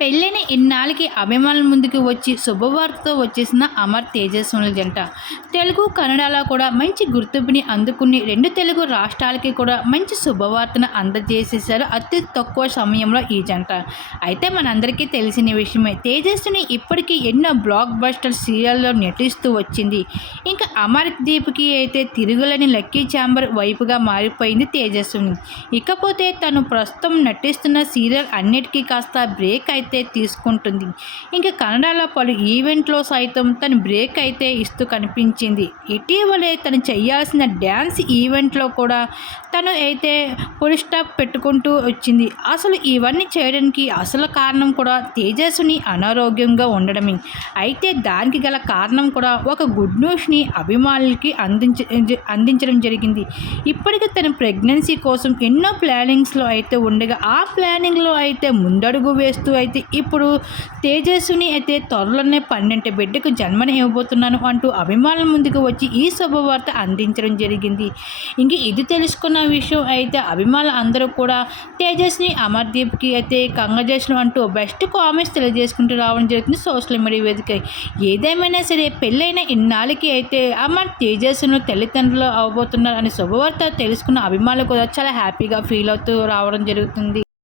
పెళ్ళైన ఇన్నాళ్ళకి అభిమానుల ముందుకు వచ్చి శుభవార్తతో వచ్చేసిన అమర్ తేజస్వనుల జంట. తెలుగు కన్నడలో కూడా మంచి గుర్తింపుని అందుకుని రెండు తెలుగు రాష్ట్రాలకి కూడా మంచి శుభవార్తను అందజేసేసారు అతి తక్కువ సమయంలో ఈ జంట. అయితే మనందరికీ తెలిసిన విషయమే తేజస్విని ఇప్పటికీ ఎన్నో బ్లాక్ బస్టర్ సీరియల్లో నటిస్తూ వచ్చింది. ఇంకా అమర్ దీప్కి అయితే తిరుగులని లక్కీ ఛాంబర్ వైపుగా మారిపోయింది తేజస్విని ఇకపోతే తను ప్రస్తుతం నటిస్తున్న సీరియల్ అన్నిటికీ కాస్త బ్రేక్ అయితే అయితే తీసుకుంటుంది. ఇంకా కన్నడలో పలు ఈవెంట్లో సైతం తను బ్రేక్ అయితే ఇస్తూ కనిపించింది. ఇటీవలే తను చేయాల్సిన డ్యాన్స్ ఈవెంట్లో కూడా తను అయితే ఫుల్ స్టాప్ పెట్టుకుంటూ వచ్చింది. అసలు ఇవన్నీ చేయడానికి అసలు కారణం కూడా తేజస్సుని అనారోగ్యంగా ఉండడమే. అయితే దానికి గల కారణం కూడా ఒక గుడ్ న్యూస్ని అభిమానులకి అందించ అందించడం జరిగింది. ఇప్పటికీ తన ప్రెగ్నెన్సీ కోసం ఎన్నో ప్లానింగ్స్లో అయితే ఉండగా ఆ ప్లానింగ్లో అయితే ముందడుగు వేస్తూ అయితే ఇప్పుడు తేజస్సుని అయితే త్వరలోనే పన్నెండు బిడ్డకు జన్మని ఇవ్వబోతున్నాను అంటూ అభిమానుల ముందుకు వచ్చి ఈ శుభవార్త అందించడం జరిగింది. ఇంక ఇది తెలుసుకున్న విషయం అయితే అభిమానులు అందరూ కూడా తేజస్ని అమర్దీప్కి అయితే కంగ్రాచులేషన్ అంటూ బెస్ట్ కామెంట్స్ తెలియజేసుకుంటూ రావడం జరుగుతుంది సోషల్ మీడియా వేదిక ఏదేమైనా సరే పెళ్ళైన ఇన్నాళ్ళకి అయితే అమర్ తేజస్సును తల్లిదండ్రులు అవ్వబోతున్నారు అనే శుభవార్త తెలుసుకున్న అభిమానులు కూడా చాలా హ్యాపీగా ఫీల్ అవుతూ రావడం జరుగుతుంది.